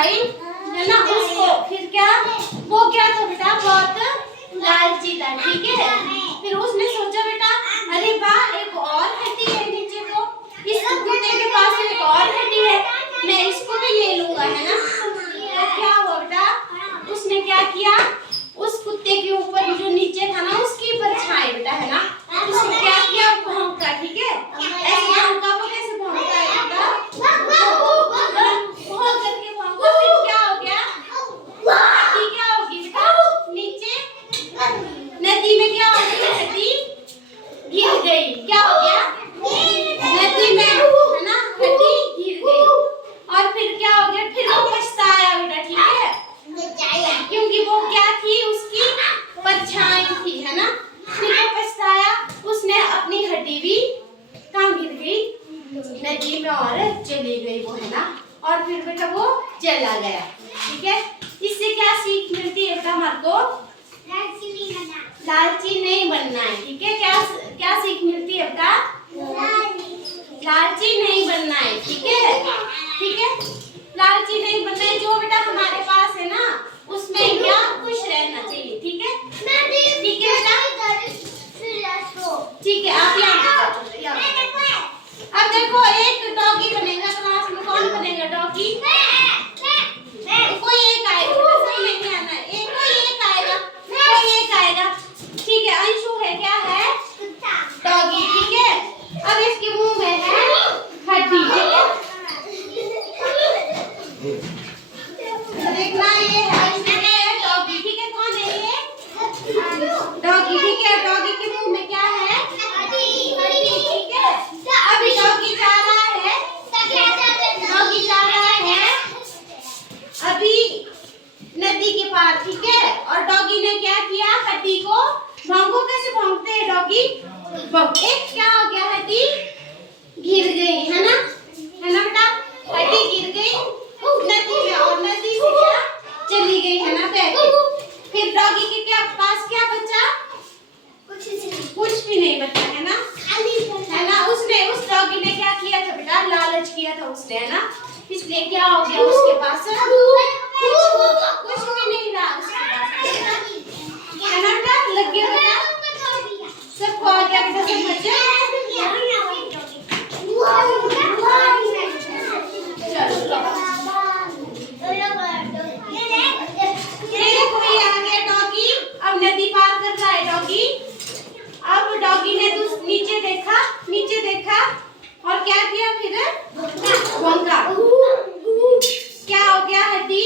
परछाई है ना उसको, फिर क्या वो क्या था बेटा, बहुत लालची था, ठीक है। फिर उसने सोचा बेटा अरे वाह एक और हड्डी है नीचे, तो इस कुत्ते के पास एक और हड्डी है, मैं इसको भी ले लूंगा, है ना। तो क्या हुआ बेटा, उसने क्या किया, उस कुत्ते के ऊपर जो नीचे था ना उसकी परछाई बेटा, है ना, उसने क्या किया, भौंका, ठीक है। ऐसे भौंका, वो कैसे भौंका है बेटा, भौंक करके भौंका, फिर क्या हो गया, हड्डी क्या होगी बेटा, नीचे नदी में क्या हो गई, हड्डी गिर गई, क्या हो गया, नदी में, है ना, हड्डी गिर गई। और फिर क्या हो गया, फिर वो पछताया बेटा, ठीक है, क्योंकि वो क्या थी, उसकी परछाई थी, है ना। फिर वो पछताया, उसने अपनी हड्डी भी कहाँ गिर गई, नदी में, और चली गई वो, है ना। और फिर बेटा वो चला गया, ठीक है। इससे क्या सीख मिलती है बेटा हमारे को, लालची नहीं बनना है, ठीक है। क्या क्या सीख मिलती है बेटा, लालची नहीं बनना है, ठीक है, ठीक है, लालची नहीं बनना है। जो बेटा हमारे पास है ना उसमें क्या खुश रहना चाहिए, ठीक है, ठीक है बेटा, ठीक है। आप यहाँ अब देखो एक डॉगी बनेगा क्लास में, कौन बनेगा डॉगी, कोई एक आएगा, सब नहीं आना है, एक कोई एक आएगा, कोई एक आएगा, ठीक है। अंशु है, क्या है, डॉगी, ठीक है। अब इसके मुंह में है हड्डी, ठीक है, देखना ये है, इसमें है डॉगी, ठीक है। कौन है ये, डॉगी, ठीक है। डॉगी के मुंह में क्या है, हड्डी, ठीक है। अभी डॉगी जा रहा है, डॉगी जा रहा है अभी नदी के पार, ठीक है। और डॉगी ने क्या किया, हड्डी को भौंको, कैसे भौंकते हैं डॉगी, एक क्या हो गया, हड्डी गिर गई, है ना, है ना बेटा, हड्डी गिर गई नदी में, और नदी से क्या चली गई, है ना, बह के। फिर डॉगी के क्या पास क्या बचा, कुछ भी नहीं बचा, है ना, है ना। उसने, उस डॉगी ने क्या किया था बेटा, लालच किया था उसने, है ना, इसलिए क्या हो गया उसके पास कुछ भी नहीं रहा उसके पास, है ना बेटा, लग गया बेटा, सबको आ गया बेटा, सब बच्चे, अब नदी पार कर रहा है डॉगी। अब डॉगी ने नीचे देखा, नीचे देखा और क्या किया, फिर भौंका, क्या हो गया, हड्डी